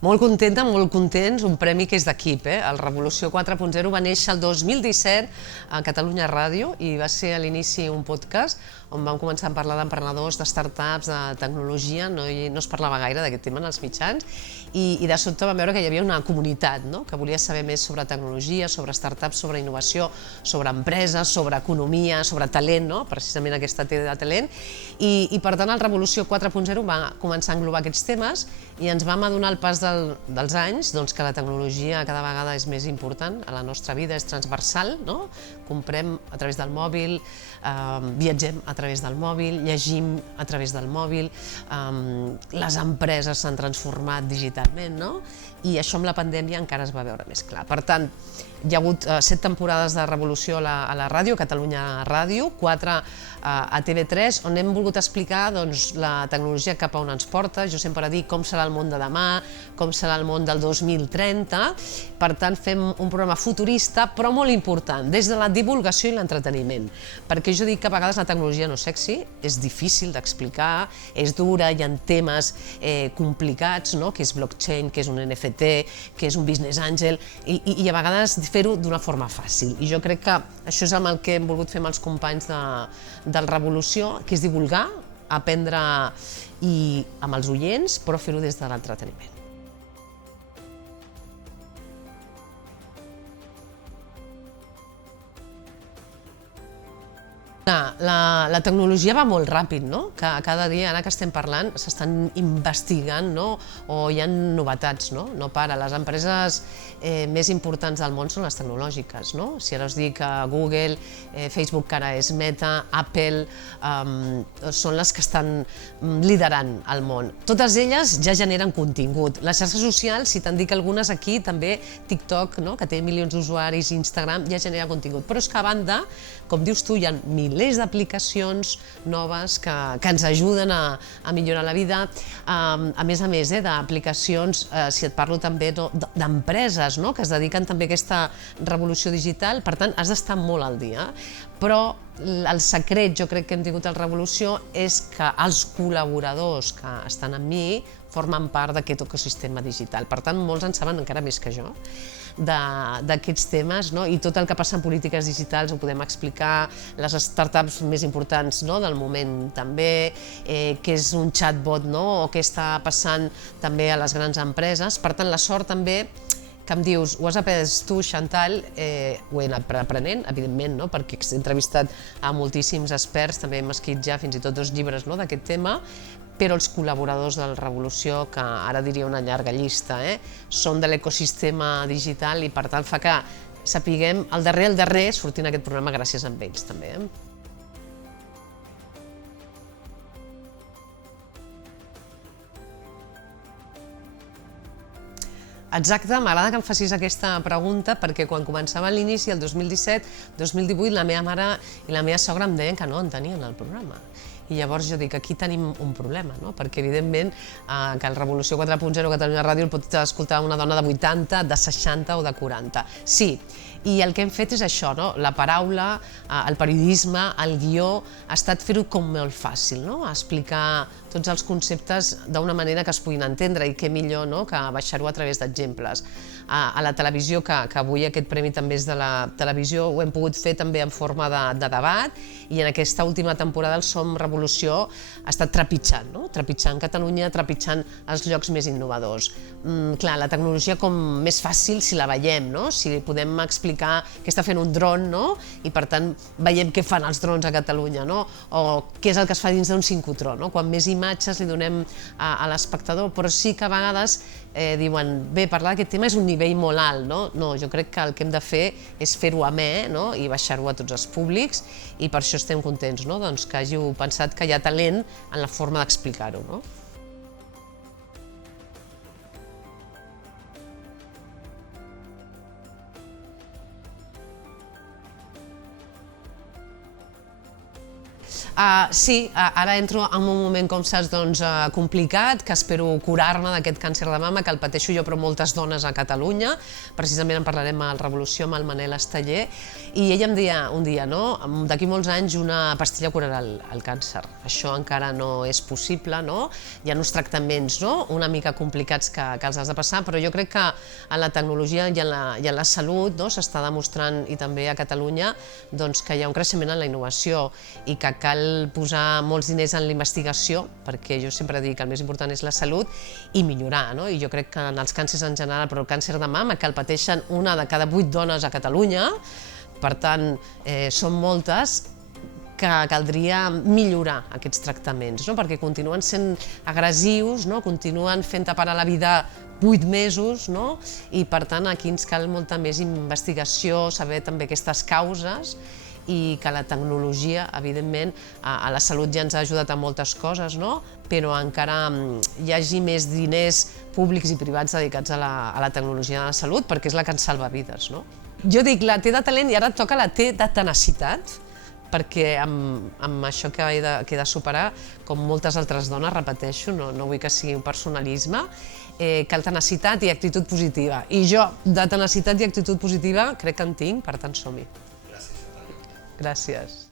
Molt contenta, molt contents, un premi que és d'equip. El Revolució 4.0 va néixer el 2017 a Catalunya Ràdio i va ser a l'inici un podcast on vam començar a parlar d'emprenedors, de startups, de tecnologia, no es parlava gaire d'aquest tema en els mitjans i de sobte vam veure que hi havia una comunitat que volia saber més sobre tecnologia, sobre startups, sobre innovació, sobre empreses, sobre economia, sobre talent, precisament aquesta T de talent, i per tant el Revolució 4.0 va començar a englobar aquests temes i ens vam adonar al pas dels anys que la tecnologia cada vegada és més important a la nostra vida, és transversal, comprem a través del mòbil, viatgem a través del mòbil, llegim a través del mòbil, les empreses s'han transformat digitalment, i això amb la pandèmia encara es va veure més clar. Per tant, hi ha hagut 7 temporades de Revolució a la ràdio, Catalunya Ràdio, 4 a TV3, on hem volgut explicar la tecnologia cap a on ens porta. Jo sempre dic com serà el món de demà, com serà el món del 2030. Per tant, fem un programa futurista, però molt important, des de la divulgació i l'entreteniment. Perquè jo dic que a vegades la tecnologia no és sexy, és difícil d'explicar, és dura, hi ha temes complicats, que és blockchain, que és un NFT, que és un business angel, i a vegades fer-ho d'una forma fàcil. I jo crec que això és el que hem volgut fer amb els companys del Revolució, que és divulgar, aprendre amb els oients, però fer-ho des de l'entreteniment. La tecnologia va molt ràpid, cada dia, ara que estem parlant, s'estan investigant o hi ha novetats, no para. Les empreses més importants del món són les tecnològiques. Si ara us dic Google, Facebook, que ara és Meta, Apple, són les que estan liderant el món. Totes elles ja generen contingut. Les xarxes socials, si te'n dic algunes aquí, també TikTok, que té milions d'usuaris, Instagram, ja genera contingut. Però és que a banda, com dius tu, hi ha milers d'aplicacions noves que ens ajuden a millorar la vida. A més d'aplicacions, si et parlo també d'empreses que es dediquen també a aquesta revolució digital, per tant, has d'estar molt al dia. Però el secret, jo crec que hem tingut a la Revolució, és que els col·laboradors que estan amb mi formen part d'aquest ecosistema digital. Per tant, molts en saben encara més que jo d'aquests temes, i tot el que passa en polítiques digitals ho podem explicar, les startups més importants del moment també, què és un chatbot o què està passant també a les grans empreses. Per tant, la sort també que em dius, ho has après tu, Chantal, ho he anat aprenent, evidentment, perquè he entrevistat a moltíssims experts, també hem escrit ja fins i tot 2 llibres d'aquest tema, però els col·laboradors de la Revolució, que ara diria una llarga llista, són de l'ecosistema digital i per tant fa que sapiguem el darrer sortint aquest programa gràcies a ells també. Exacte, m'agrada que em facis aquesta pregunta perquè quan començava a l'inici, el 2017-2018, la meva mare i la meva sogra em deien que no entenien el programa. I llavors jo dic, aquí tenim un problema, perquè evidentment que el Revolució 4.0 Catalunya Ràdio el pot escoltar una dona de 80, de 60 o de 40. Sí, i el que hem fet és això, la paraula, el periodisme, el guió, ha estat fer-ho com molt fàcil, explicar tots els conceptes d'una manera que es puguin entendre i què millor que baixar-ho a través d'exemples. A la televisió, que avui aquest premi també és de la televisió, ho hem pogut fer també en forma de debat i en aquesta última temporada el Som Revolució ha estat trepitjant Catalunya, trepitjant els llocs més innovadors. Clar, la tecnologia com més fàcil si la veiem, si podem explicar què està fent un dron i per tant veiem què fan els drons a Catalunya o què és el que es fa dins d'un sincrotró. Quan més imatges li donem a l'espectador, però sí que a vegades diuen, bé, parlar d'aquest tema és un nivell molt alt, no, jo crec que el que hem de fer és fer-ho amè i baixar-ho a tots els públics i per això estem contents que hàgiu pensat que hi ha talent en la forma d'explicar-ho. Sí, ara entro en un moment, com saps, complicat, que espero curar-me d'aquest càncer de mama, que el pateixo jo però moltes dones a Catalunya. Precisament en parlarem a Revolució amb el Manel Esteller, i ell em deia un dia, no? D'aquí molts anys una pastilla curarà el càncer. Això encara no és possible, no? Hi ha uns tractaments, no?, una mica complicats que els has de passar, però jo crec que en la tecnologia i en la salut s'està demostrant, i també a Catalunya, que hi ha un creixement en la innovació i que cal posar molts diners en la investigació, perquè jo sempre dic que el més important és la salut, i millorar, no? I jo crec que en els càncers en general, però el càncer de mama, que el pateixen una de cada 8 dones a Catalunya, per tant, són moltes, que caldria millorar aquests tractaments, perquè continuen sent agressius, continuen fent parar la vida 8 mesos, i per tant aquí ens cal molta més investigació, saber també aquestes causes, i que la tecnologia, evidentment, a la salut ja ens ha ajudat a moltes coses, però encara hi hagi més diners públics i privats dedicats a la tecnologia de la salut, perquè és la que ens salva vides. Jo dic la T de talent i ara toca la T de tenacitat, perquè amb això que he de superar, com moltes altres dones, repeteixo, no vull que sigui un personalisme, cal tenacitat i actitud positiva. I jo, de tenacitat i actitud positiva, crec que en tinc, per tant som-hi. Gràcies.